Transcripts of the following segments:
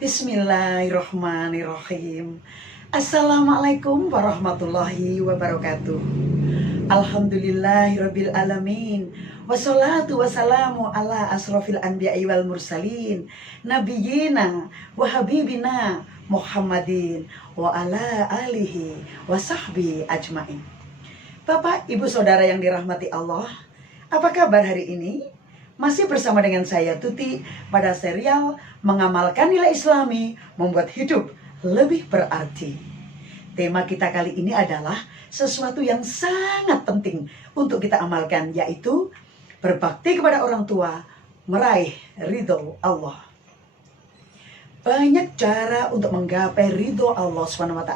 Bismillahirrahmanirrahim. Assalamualaikum warahmatullahi wabarakatuh. Alhamdulillahirabbil alamin. Wassalatu wassalamu ala asrofil anbiya'i wal mursalin, nabiyina wa habibina Muhammadin wa ala alihi wa sahbihi ajmain. Bapak, Ibu, Saudara yang dirahmati Allah, apa kabar hari ini? Masih bersama dengan saya Tuti pada serial Mengamalkan Nilai Islami Membuat Hidup Lebih Berarti. Tema kita kali ini adalah sesuatu yang sangat penting untuk kita amalkan, yaitu berbakti kepada orang tua, meraih ridho Allah. Banyak cara untuk menggapai ridho Allah SWT.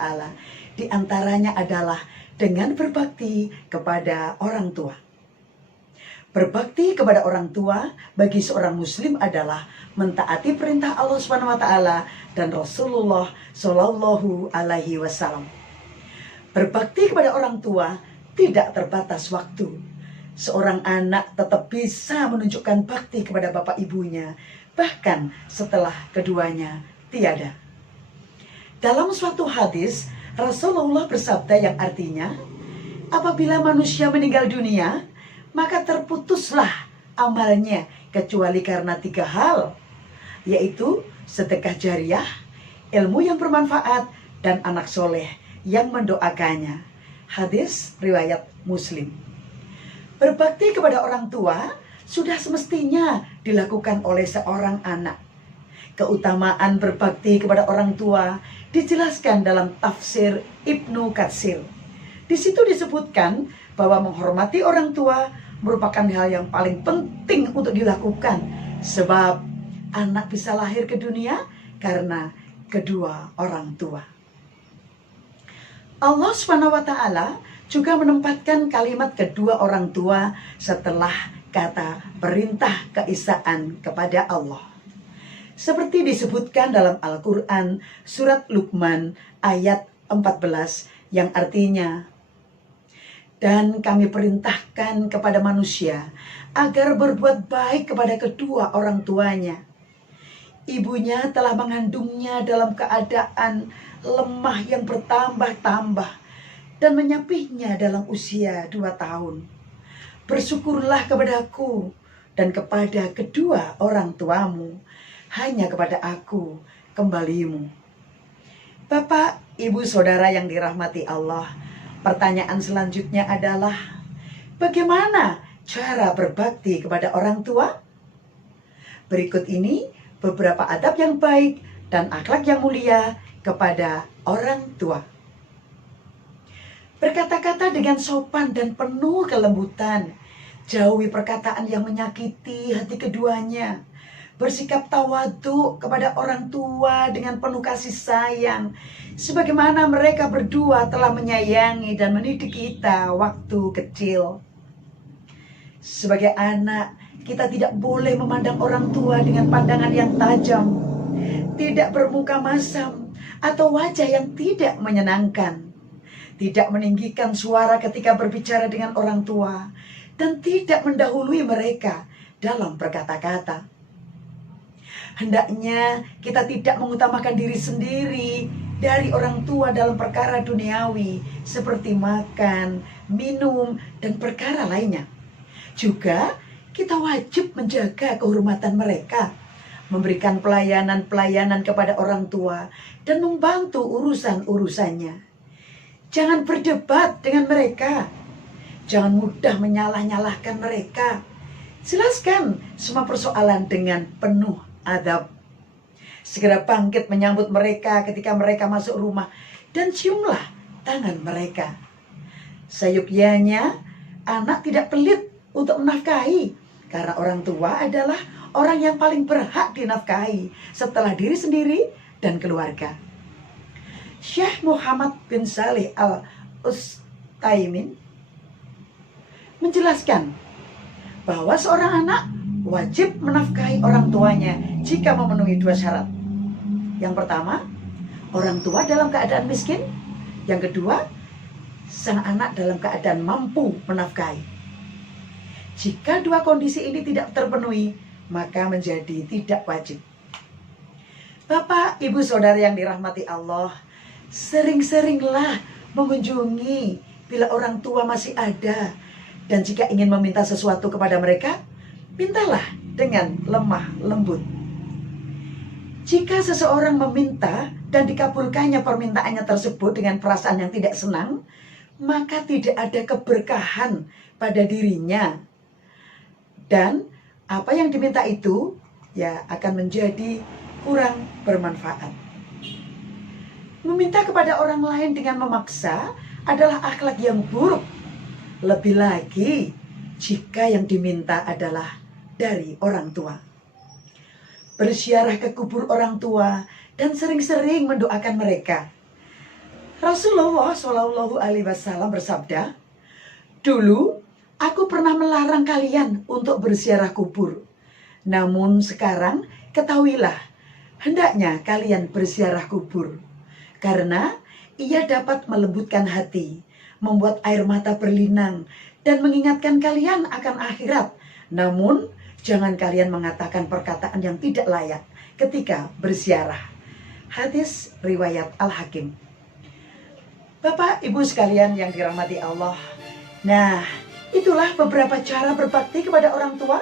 Di antaranya adalah dengan berbakti kepada orang tua. Berbakti kepada orang tua bagi seorang muslim adalah mentaati perintah Allah SWT dan Rasulullah Shallallahu Alaihi Wasallam. Berbakti kepada orang tua tidak terbatas waktu. Seorang anak tetap bisa menunjukkan bakti kepada bapak ibunya, bahkan setelah keduanya tiada. Dalam suatu hadis, Rasulullah bersabda yang artinya, apabila manusia meninggal dunia, maka terputuslah amalnya kecuali karena 3 hal, yaitu sedekah jariah, ilmu yang bermanfaat, dan anak soleh yang mendoakannya. Hadis riwayat Muslim. Berbakti kepada orang tua sudah semestinya dilakukan oleh seorang anak. Keutamaan berbakti kepada orang tua dijelaskan dalam tafsir Ibnu Katsir. Di situ disebutkan bahwa menghormati orang tua merupakan hal yang paling penting untuk dilakukan, sebab anak bisa lahir ke dunia karena kedua orang tua. Allah SWT juga menempatkan kalimat kedua orang tua setelah kata perintah keesaan kepada Allah. Seperti disebutkan dalam Al-Quran surat Luqman ayat 14 yang artinya, dan kami perintahkan kepada manusia agar berbuat baik kepada kedua orang tuanya. Ibunya telah mengandungnya dalam keadaan lemah yang bertambah-tambah dan menyapihnya dalam usia 2 tahun. Bersyukurlah kepadaku dan kepada kedua orang tuamu, hanya kepada aku kembalimu. Bapak, Ibu, Saudara yang dirahmati Allah, pertanyaan selanjutnya adalah, bagaimana cara berbakti kepada orang tua? Berikut ini beberapa adab yang baik dan akhlak yang mulia kepada orang tua. Berkata-kata dengan sopan dan penuh kelembutan. Jauhi perkataan yang menyakiti hati keduanya. Bersikap tawadhu kepada orang tua dengan penuh kasih sayang, sebagaimana mereka berdua telah menyayangi dan mendidik kita waktu kecil. Sebagai anak, kita tidak boleh memandang orang tua dengan pandangan yang tajam, tidak bermuka masam, atau wajah yang tidak menyenangkan, tidak meninggikan suara ketika berbicara dengan orang tua, dan tidak mendahului mereka dalam berkata-kata. Hendaknya kita tidak mengutamakan diri sendiri dari orang tua dalam perkara duniawi seperti makan, minum, dan perkara lainnya. Juga kita wajib menjaga kehormatan mereka, memberikan pelayanan-pelayanan kepada orang tua, dan membantu urusan-urusannya. Jangan berdebat dengan mereka. Jangan mudah menyalah-nyalahkan mereka. Jelaskan semua persoalan dengan penuh adab. Segera bangkit menyambut mereka ketika mereka masuk rumah dan ciumlah tangan mereka. Sayukyanya, anak tidak pelit untuk menafkahi, karena orang tua adalah orang yang paling berhak dinafkahi setelah diri sendiri dan keluarga. Syekh Muhammad bin Salih Al-Utsaimin menjelaskan bahwa seorang anak wajib menafkahi orang tuanya jika memenuhi 2 syarat. Yang pertama, orang tua dalam keadaan miskin. Yang kedua, sang anak dalam keadaan mampu menafkahi. Jika 2 kondisi ini tidak terpenuhi, maka menjadi tidak wajib. Bapak, Ibu, Saudara yang dirahmati Allah, sering-seringlah mengunjungi bila orang tua masih ada. Dan jika ingin meminta sesuatu kepada mereka, mintalah dengan lemah lembut. Jika seseorang meminta dan dikabulkannya permintaannya tersebut dengan perasaan yang tidak senang, maka tidak ada keberkahan pada dirinya. Dan apa yang diminta itu ya akan menjadi kurang bermanfaat. Meminta kepada orang lain dengan memaksa adalah akhlak yang buruk. Lebih lagi jika yang diminta adalah dari orang tua. Berziarah ke kubur orang tua dan sering-sering mendoakan mereka. Rasulullah SAW bersabda, "Dulu aku pernah melarang kalian untuk berziarah kubur. Namun sekarang ketahuilah, hendaknya kalian berziarah kubur. Karena ia dapat melembutkan hati, membuat air mata berlinang, dan mengingatkan kalian akan akhirat. Namun, jangan kalian mengatakan perkataan yang tidak layak ketika berziarah." Hadis riwayat Al-Hakim. Bapak, Ibu sekalian yang dirahmati Allah. Nah, itulah beberapa cara berbakti kepada orang tua.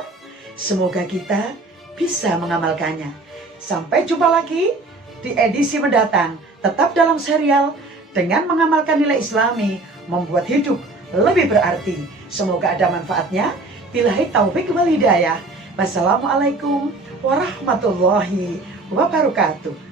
Semoga kita bisa mengamalkannya. Sampai jumpa lagi di edisi mendatang. Tetap dalam serial dengan mengamalkan nilai Islami, membuat hidup lebih berarti. Semoga ada manfaatnya. Billahi taufik wal hidayah. Wassalamualaikum warahmatullahi wabarakatuh.